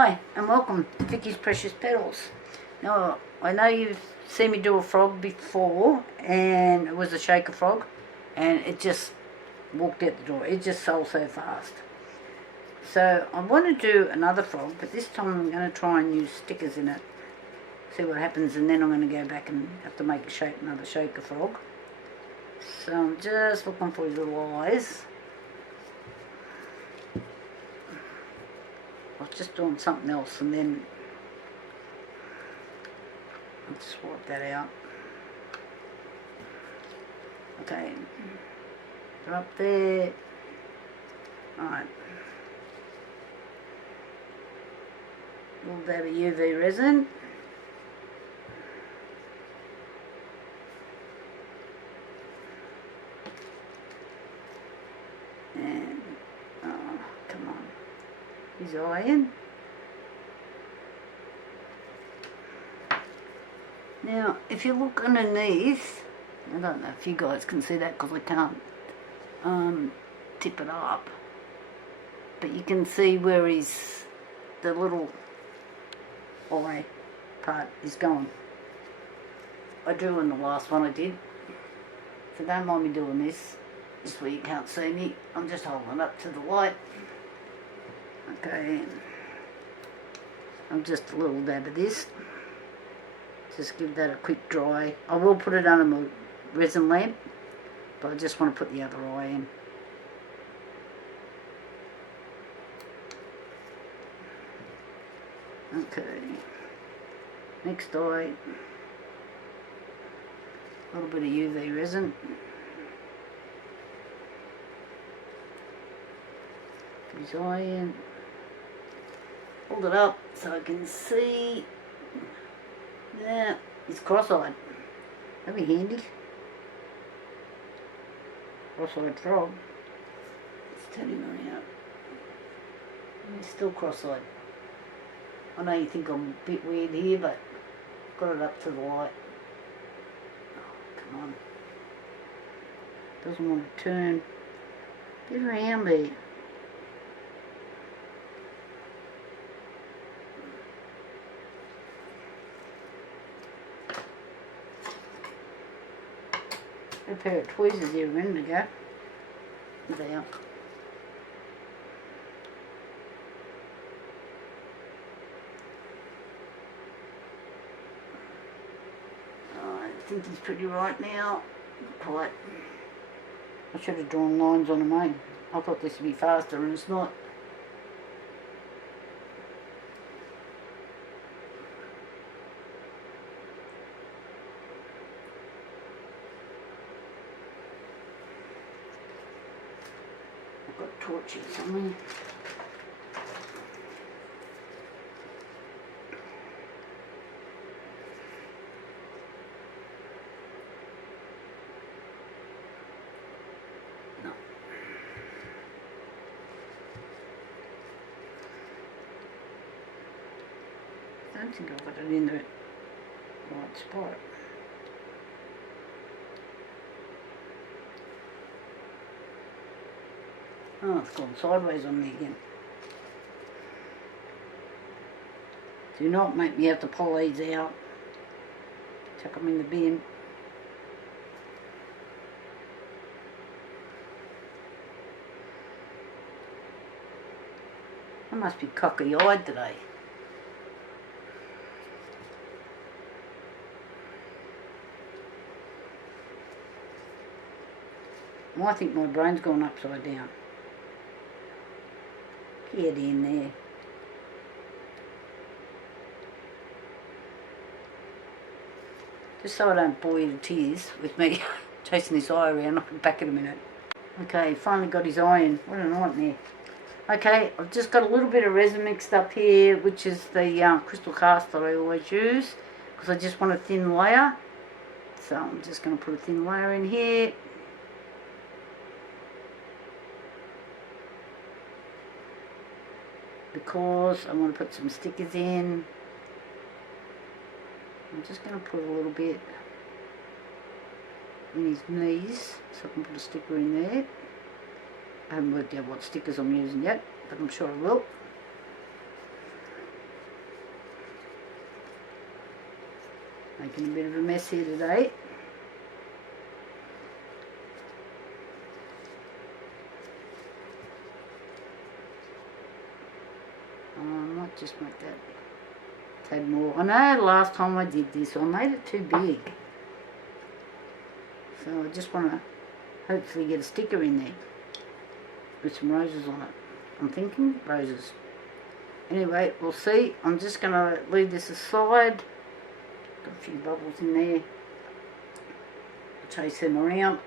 Hi and welcome to Vicky's Precious Petals. Now I know you've seen me do a frog before and it was a shaker frog and it just walked out the door. It just sold so fast. So I want to do another frog, but this time I'm going to try and use stickers in it. See what happens, and then I'm going to go back and have to make another shaker frog. So I'm just looking for his little eyes. I was just doing something else and then I'll just wipe that out. Okay, they're up there. Alright. A little dab of UV resin. And, oh, come on. His eye in. Now, if you look underneath, I don't know if you guys can see that because I can't tip it up, but you can see where the little eye part is gone. I drew in the last one I did, so don't mind me doing this. This is where you can't see me. I'm just holding it up to the light. Okay, I'm just a little dab of this. Just give that a quick dry. I will put it under my resin lamp, but I just want to put the other eye in. Okay, next eye, a little bit of UV resin. Put his eye in. Hold it up so I can see. Yeah, he's cross-eyed. That'd be handy. Cross-eyed frog. Let's turn him around. He's still cross-eyed. I know you think I'm a bit weird here, but I've got it up to the light. Oh, come on. Doesn't want to turn. Get around me. A pair of tweezers here a minute ago. There. Oh, I think he's pretty right now. Quite. I should have drawn lines on him, eh? I thought this would be faster and it's not. Got torches somewhere. No. I don't think I've got it in the right spot. Oh, it's gone sideways on me again. Do not make me have to pull these out. Chuck them in the bin. I must be cocky-eyed today. Well, I think my brain's gone upside down. Get in there. Just so I don't bore you to tears with me chasing this eye around. I'll be back in a minute. Okay, finally got his eye in. What a nightmare. Okay, I've just got a little bit of resin mixed up here, which is the crystal cast that I always use, because I just want a thin layer. So I'm just going to put a thin layer in here. Because I want to put some stickers in. I'm just going to put a little bit in his knees so I can put a sticker in there. I haven't worked out what stickers I'm using yet, but I'm sure I will. Making a bit of a mess here today. I might just make that a tad more. I know last time I did this I made it too big. So I just want to hopefully get a sticker in there with some roses on it. I'm thinking roses. Anyway, we'll see. I'm just going to leave this aside. Got a few bubbles in there. Chase them around.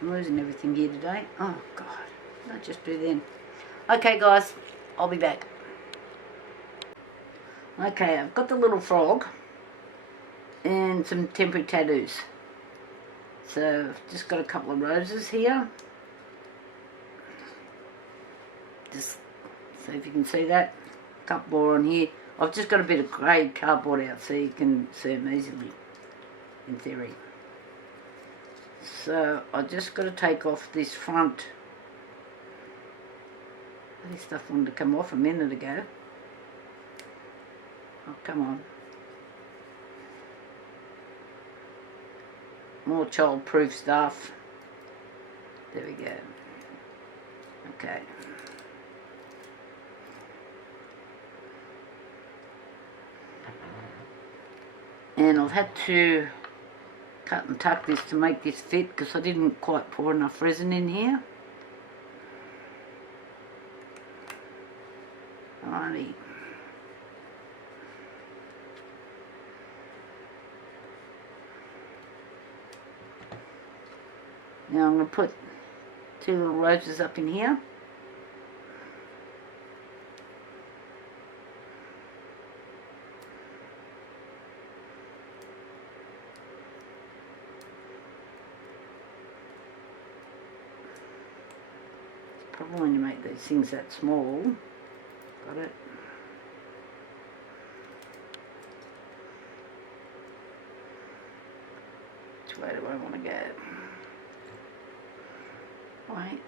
I'm losing everything here today. Oh God, not just do then. Okay guys, I'll be back. Okay, I've got the little frog and some temporary tattoos. So I've just got a couple of roses here. Just see if you can see that. A couple more on here. I've just got a bit of grey cardboard out so you can see them easily, in theory. So I just got to take off this front. This stuff wanted to come off a minute ago. Oh, come on. More child-proof stuff. There we go. Okay. And I've had to cut and tuck this to make this fit because I didn't quite pour enough resin in here. Alrighty. Now I'm going to put two little roses up in here. Probably when you make these things that small. Got it? Which way do I want to go? Wait.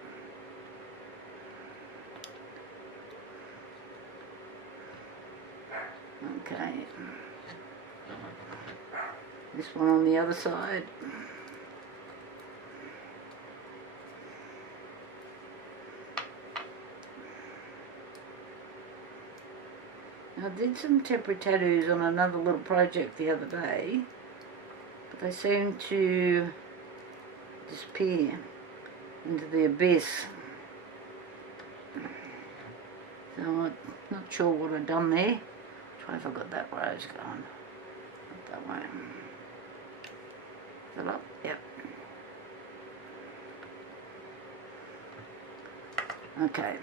Okay. This one on the other side. I did some temporary tattoos on another little project the other day, but they seem to disappear into the abyss. So I'm not sure what I've done there. Try if I got that rose going. Not that way. Is that up? Yep. Okay.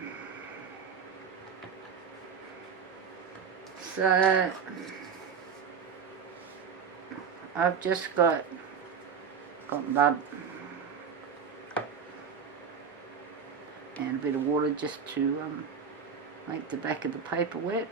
So I've just got cotton bud and a bit of water just to make the back of the paper wet.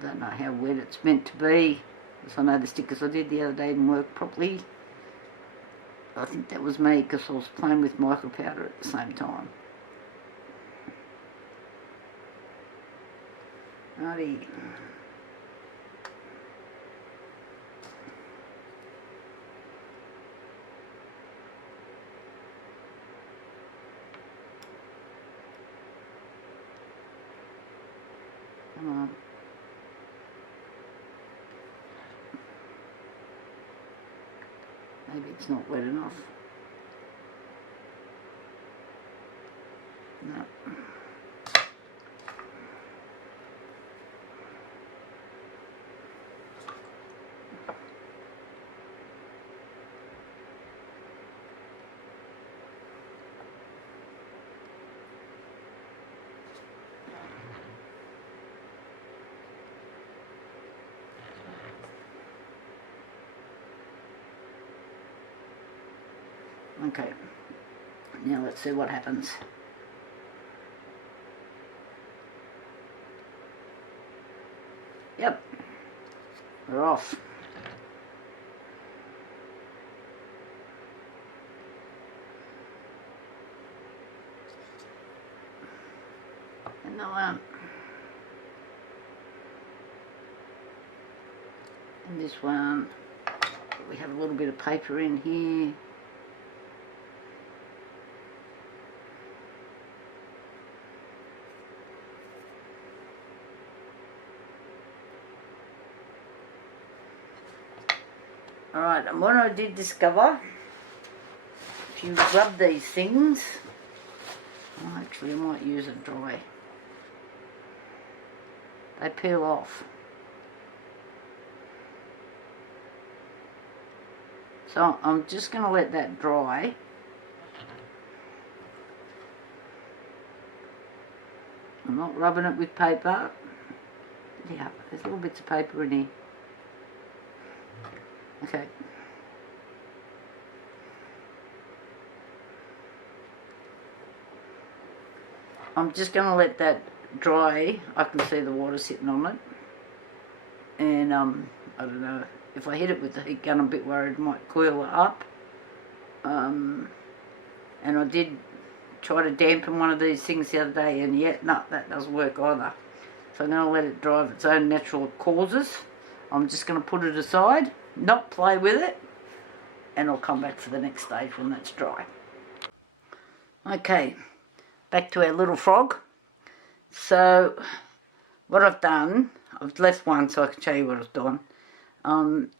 Don't know how wet it's meant to be, because I know the stickers I did the other day didn't work properly. I think that was me because I was playing with micro powder at the same time. Righty. Come on. Maybe it's not wet enough. No. Okay, now let's see what happens. Yep, we're off. And this one, we have a little bit of paper in here. Alright, and what I did discover, if you rub these things, well, actually I might use it dry. They peel off. So I'm just going to let that dry. I'm not rubbing it with paper. Yeah, there's little bits of paper in here. Okay. I'm just going to let that dry. I can see the water sitting on it. And I don't know, if I hit it with the heat gun, I'm a bit worried it might coil it up. And I did try to dampen one of these things the other day, and yet, no, that doesn't work either. So I'm going to let it dry of its own natural causes. I'm just going to put it aside, not play with it, and I'll come back for the next stage when that's dry. Okay, back to our little frog. So what I've done, I've left one so I can show you what I've done.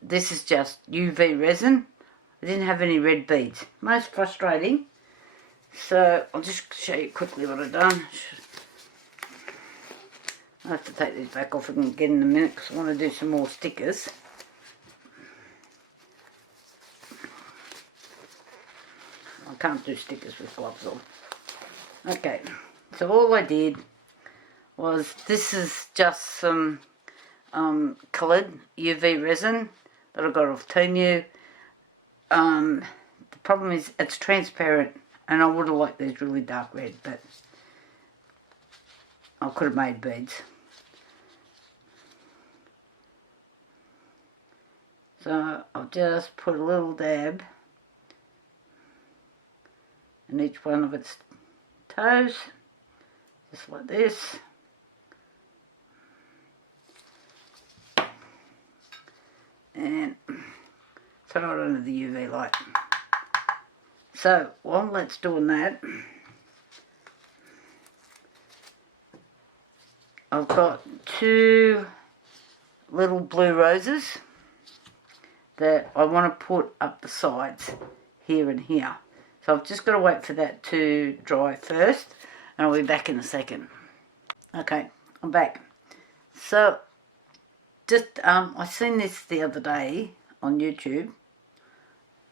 This is just UV resin. I didn't have any red beads. Most frustrating. So I'll just show you quickly what I've done. I have to take these back off again in a minute because I want to do some more stickers. I can't do stickers with gloves on. Okay, so all I did was, this is just some coloured UV resin that I got off Temu. The problem is it's transparent, and I would have liked these really dark red, but I could have made beads. So I'll just put a little dab in each one of its toes, just like this. And throw it under the UV light. So while that's doing that, I've got two little blue roses that I want to put up the sides here and here. So I've just got to wait for that to dry first, and I'll be back in a second. Okay, I'm back. So just I seen this the other day on YouTube.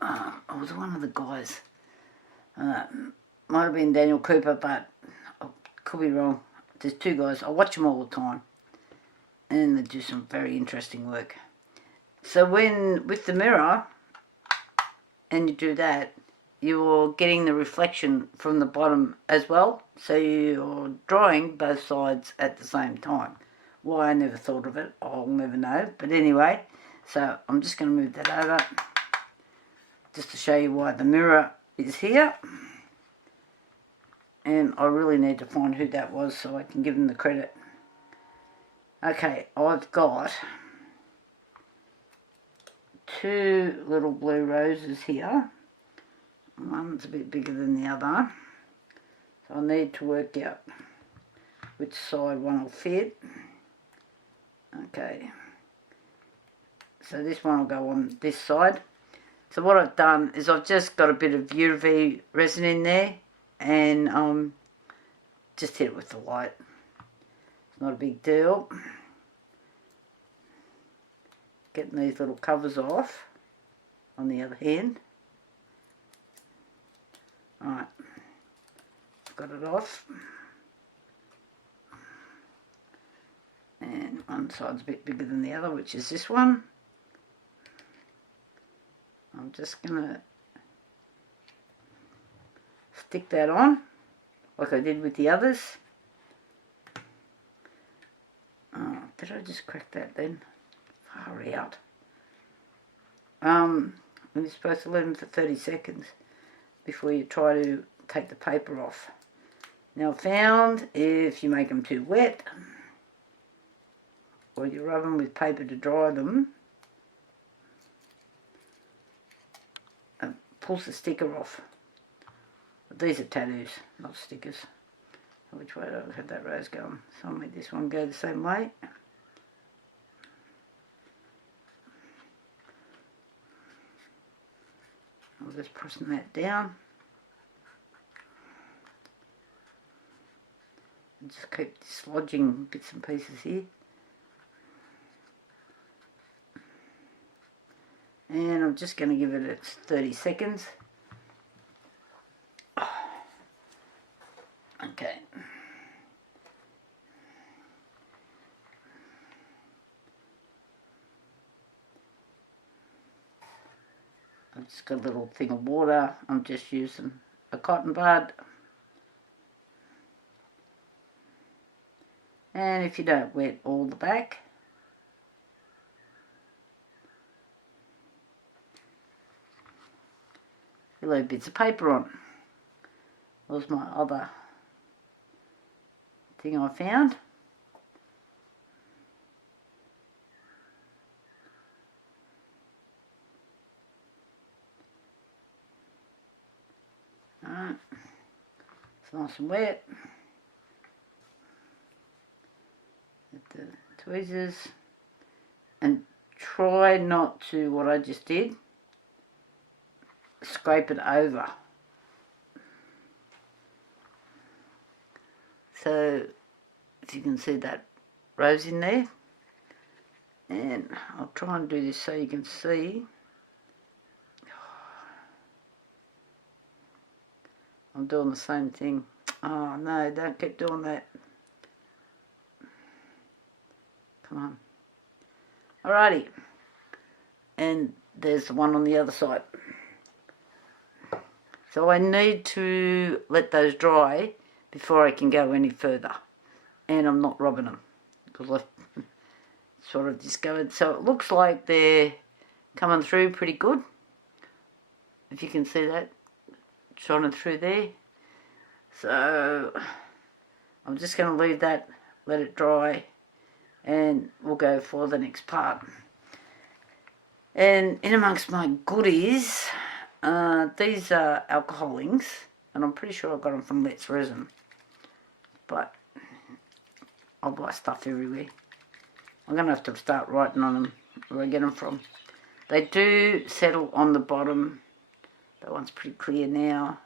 It was one of the guys. Might have been Daniel Cooper, but I could be wrong. There's two guys. I watch them all the time, and they do some very interesting work. So when with the mirror, and you do that, you're getting the reflection from the bottom as well. So you're drawing both sides at the same time. Why I never thought of it, I'll never know. But anyway, so I'm just going to move that over, just to show you why the mirror is here. And I really need to find who that was so I can give them the credit. Okay, I've got two little blue roses here. One's a bit bigger than the other. So I need to work out which side one will fit. Okay. So this one will go on this side. So what I've done is I've just got a bit of UV resin in there, and just hit it with the light. It's not a big deal. Getting these little covers off on the other hand. Alright, got it off. And one side's a bit bigger than the other, which is this one. I'm just going to stick that on like I did with the others. Oh, did I just crack that then? Far out. You're supposed to let them for 30 seconds before you try to take the paper off. Now I found if you make them too wet, or you rub them with paper to dry them, it pulls the sticker off. But these are tattoos, not stickers. Which way do I have that rose going? So I'll make this one go the same way. I'm just pressing that down. And just keep dislodging bits and pieces here. And I'm just going to give it its 30 seconds. Okay. I've just got a little thing of water. I'm just using a cotton bud. And if you don't wet all the back, you leave bits of paper on. That was my other thing I found. Alright, it's nice and wet. With the tweezers, and try not to, what I just did, scrape it over. So if you can see that rose in there, and I'll try and do this so you can see. I'm doing the same thing. Oh no, don't keep doing that. Come on. Alrighty. And there's the one on the other side. So I need to let those dry before I can go any further. And I'm not rubbing them, because I sort of discovered. So it looks like they're coming through pretty good. If you can see that shining through there. So I'm just going to leave that, let it dry, and we'll go for the next part. And in amongst my goodies, these are alcohol inks, and I'm pretty sure I got them from Resin, but I'll buy stuff everywhere. I'm going to have to start writing on them where I get them from. They do settle on the bottom. That one's pretty clear now.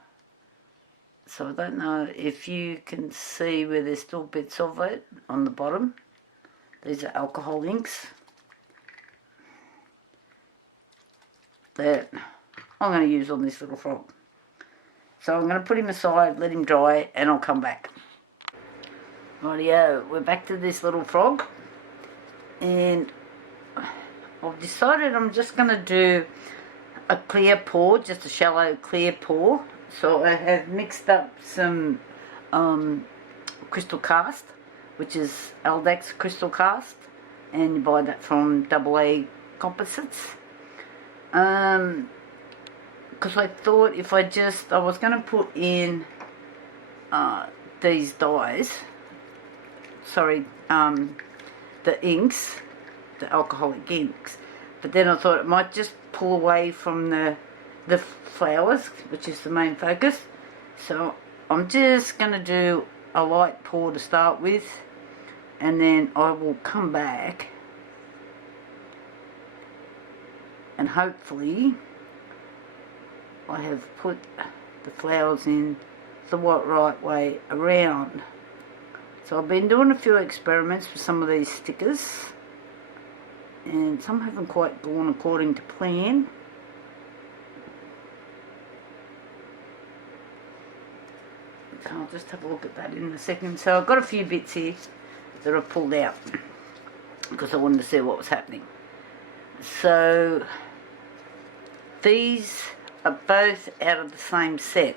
So I don't know if you can see where there's still bits of it on the bottom. These are alcohol inks that I'm going to use on this little frog. So I'm going to put him aside, let him dry, and I'll come back. Rightio, we're back to this little frog. And I've decided I'm just going to do a clear pour, just a shallow clear pour. So I have mixed up some crystal cast, which is Aldax crystal cast, and you buy that from AA Composites. Because I thought if I was going to put in these dyes, the inks, the alcoholic inks, but then I thought it might just pull away from the flowers, which is the main focus. So I'm just going to do a light pour to start with, and then I will come back and hopefully I have put the flowers in the right way around. So I've been doing a few experiments with some of these stickers, and some haven't quite gone according to plan. So I'll just have a look at that in a second. So I've got a few bits here that I've pulled out because I wanted to see what was happening. So these are both out of the same set.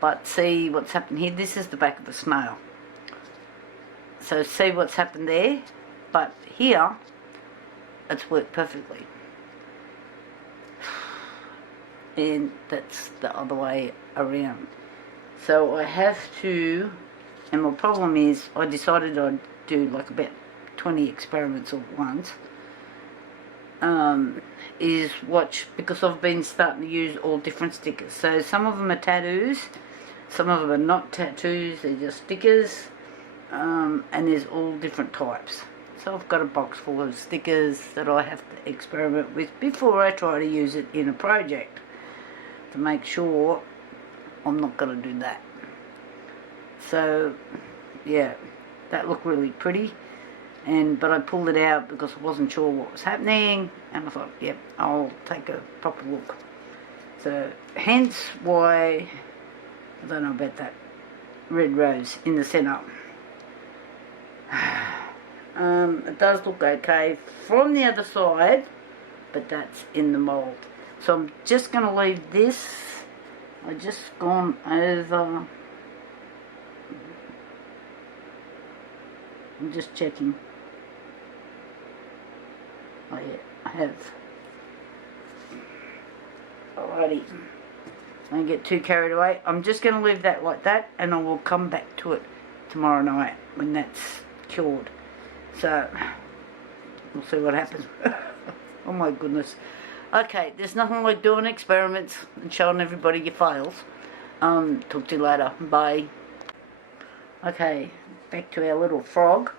But see what's happened here. This is the back of a snail. So see what's happened there. But here, it's worked perfectly. And that's the other way around. So I have to, and my problem is I decided I'd do like about 20 experiments at once. Is watch, because I've been starting to use all different stickers. So some of them are tattoos, some of them are not tattoos, they're just stickers, and there's all different types. So I've got a box full of stickers that I have to experiment with before I try to use it in a project, to make sure I'm not going to do that. So yeah, that looked really pretty, but I pulled it out because I wasn't sure what was happening, and I thought, yep, I'll take a proper look. So hence why I don't know about that red rose in the centre. It does look okay from the other side, but that's in the mould. So I'm just going to leave this. I've just gone over. I'm just checking. Oh yeah, I have. Alrighty. Don't get too carried away. I'm just going to leave that like that, and I will come back to it tomorrow night when that's cured. So we'll see what happens. Oh my goodness. Okay, there's nothing like doing experiments and showing everybody your files. Talk to you later. Bye. Okay, back to our little frog.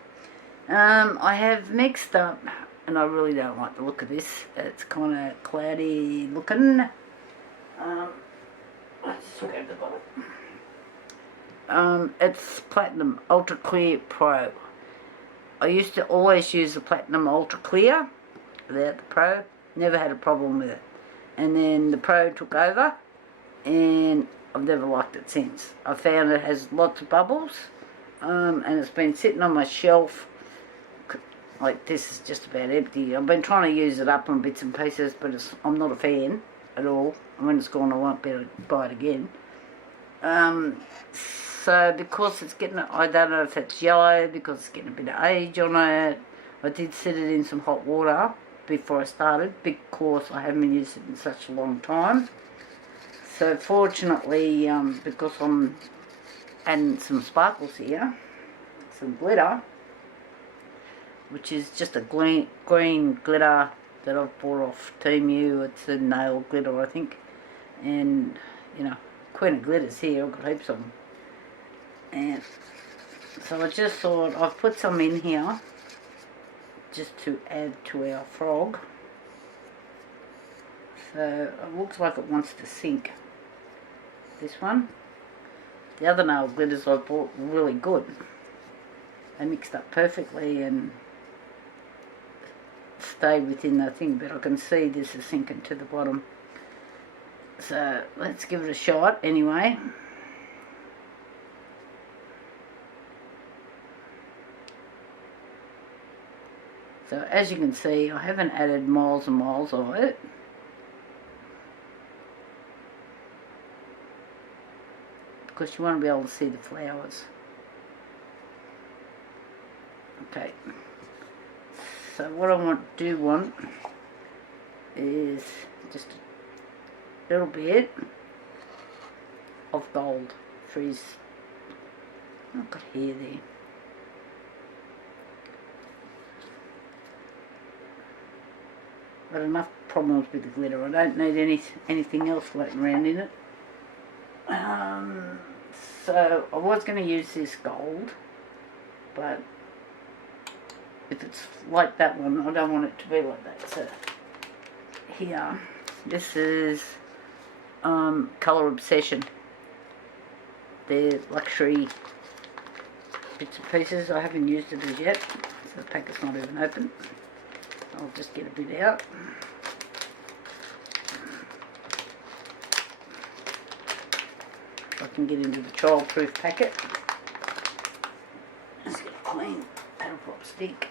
I have mixed up, and I really don't like the look of this. It's kind of cloudy looking. Let's just look at the bottom. It's Platinum UltraClear Pro. I used to always use the Platinum UltraClear without the Pro. Never had a problem with it. And then the Pro took over, and I've never liked it since. I found it has lots of bubbles, and it's been sitting on my shelf. Like, this is just about empty. I've been trying to use it up on bits and pieces, but I'm not a fan at all. And when it's gone, I won't be able to buy it again. So because it's getting, I don't know if it's yellow, because it's getting a bit of age on it. I did set it in some hot water before I started, because I haven't used it in such a long time. So fortunately, because I'm adding some sparkles here, some glitter, which is just a green glitter that I've bought off Temu. It's a nail glitter, I think. And, you know, Queen of Glitters here. I've got heaps of them. And so I just thought I've put some in here just to add to our frog. So it looks like it wants to sink. This one. The other nail glitters I bought were really good. They mixed up perfectly and stay within the thing, but I can see this is sinking to the bottom. So let's give it a shot anyway. So as you can see, I haven't added miles and miles of it. Because you want to be able to see the flowers. Okay. So what I want is just a little bit of gold frizz. I've got hair there. Got enough problems with the glitter. I don't need anything else floating around in it. So I was going to use this gold, but if it's like that one, I don't want it to be like that. So here, this is Colour Obsession. They're luxury bits and pieces. I haven't used it as yet, so the packet's not even open. I'll just get a bit out. I can get into the child-proof packet. Let's get a clean paddle pop stick.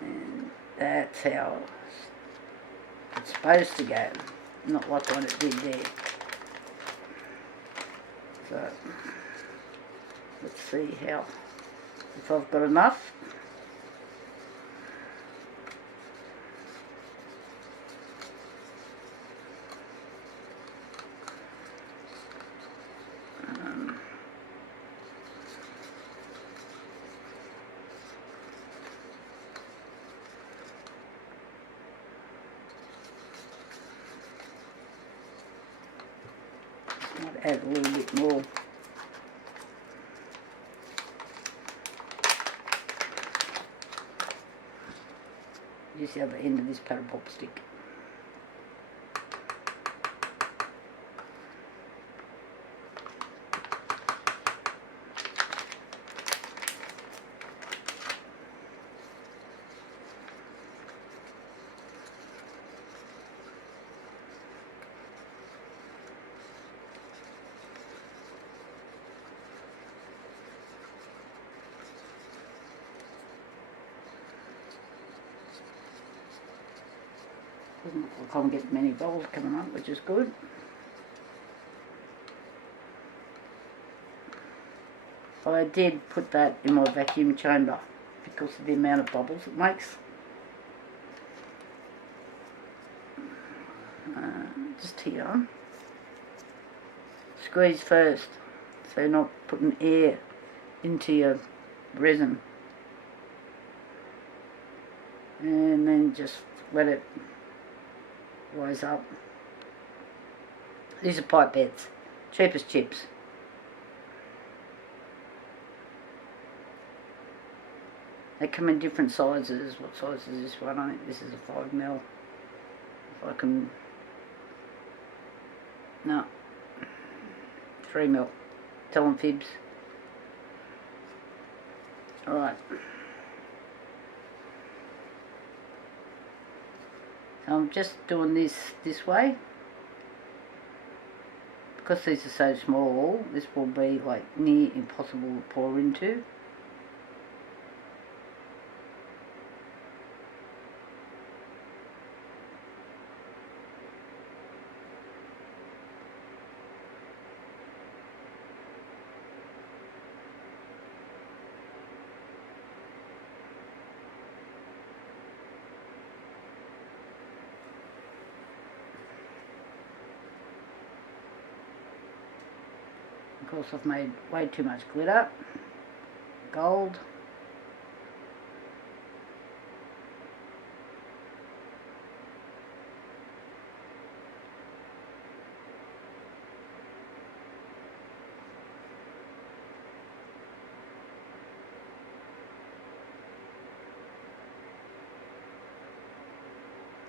And that's how it's supposed to go, not like what it did there. So let's see how, if I've got enough. Might add a little bit more. Use the other end of this paddle pop stick. Doesn't look like I'm getting many bubbles coming up, which is good. I did put that in my vacuum chamber because of the amount of bubbles it makes. Just here. Squeeze first, so you're not putting air into your resin. And then just let it rise up. These are pipettes, cheap as chips. They come in different sizes. What size is this one? I think this is a 5mm. If I can, no, 3mm. Telling fibs. Alright. So I'm just doing this way. Because these are so small, this will be like near impossible to pour into. Of course, I've made way too much glitter, gold.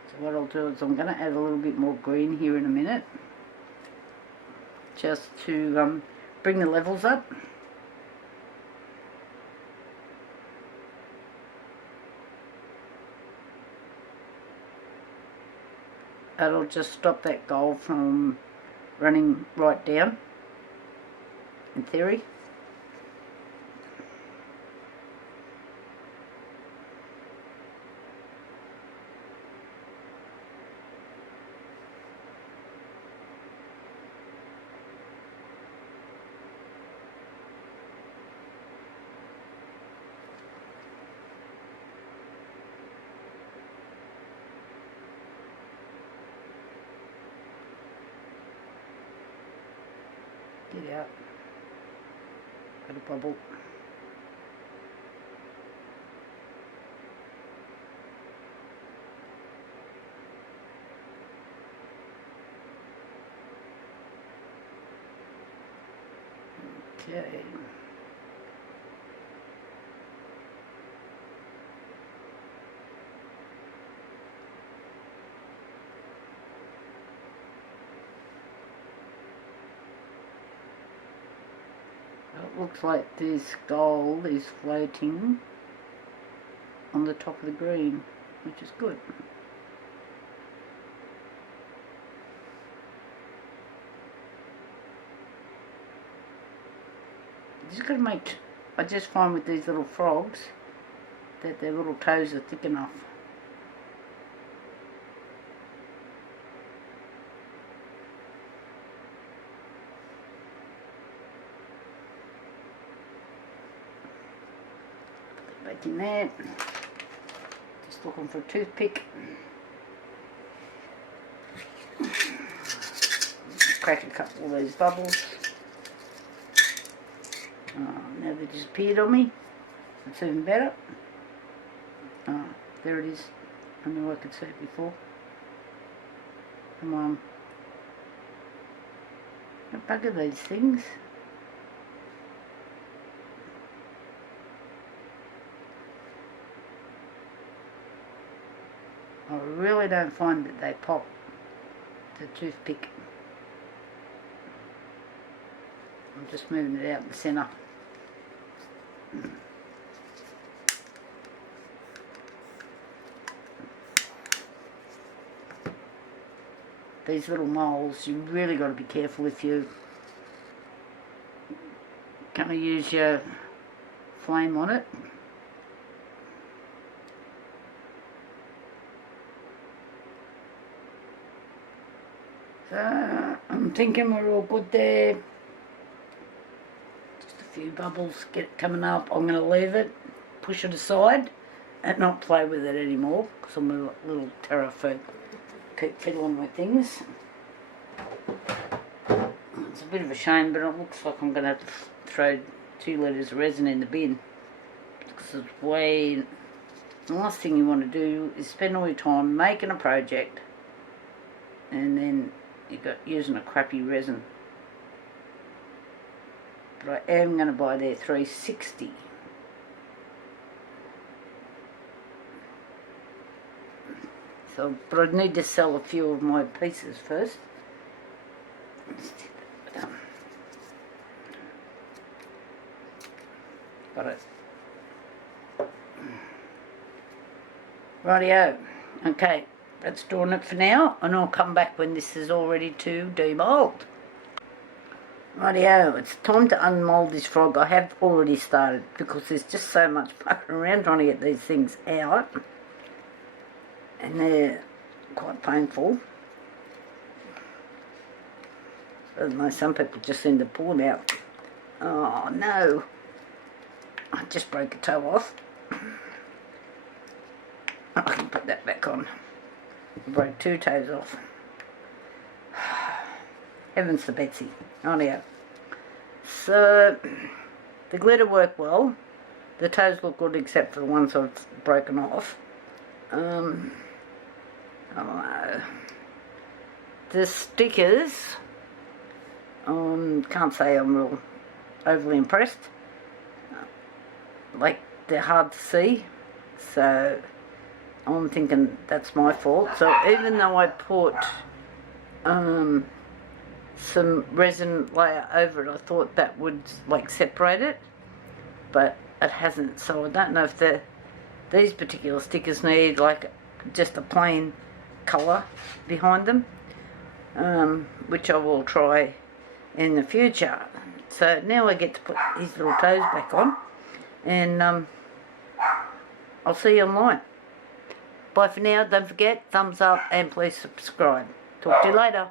So what I'll do is I'm going to add a little bit more green here in a minute, just to bring the levels up. That'll just stop that gold from running right down, in theory. Get out. Got a bubble. Okay. It looks like this gold is floating on the top of the green, which is good. Just gotta make, I just find with these little frogs that their little toes are thick enough. back in there. Just looking for a toothpick. Crack a couple of these bubbles. Oh, now they disappeared on me. That's even better. Oh, there it is. I knew I could see it before. Come on. Don't bugger these things. I really don't find that they pop the toothpick. I'm just moving it out in the centre. These little moles, you really got to be careful if you going to use your flame on it. So I'm thinking we're all good there. Just a few bubbles get it coming up. I'm going to leave it, push it aside and not play with it anymore because I'm a little terror-phobe. Keep fiddling with things. It's a bit of a shame, but it looks like I'm going to have to throw 2 litres of resin in the bin because it's way... The last thing you want to do is spend all your time making a project and then you got using a crappy resin. But I am going to buy their 360. So, but I need to sell a few of my pieces first. Got it. Rightio. Okay, that's doing it for now, and I'll come back when this is all ready to demould. Rightio, it's time to unmould this frog. I have already started because there's just so much fucking around trying to get these things out. And they're quite painful. I don't know, some people just seem to pull them out. Oh no, I just broke a toe off. I can put that back on. I broke 2 toes off. Heavens to Betsy. Rightio. So the glitter worked well. The toes look good except for the ones I've broken off. I don't know. The stickers, can't say I'm real overly impressed. Like, they're hard to see, so I'm thinking that's my fault. So even though I put some resin layer over it, I thought that would like separate it, but it hasn't. So I don't know if these particular stickers need like just a plain colour behind them, which I will try in the future. So now I get to put his little toes back on, and I'll see you online. Bye for now. Don't forget, thumbs up and please subscribe. Talk to you later.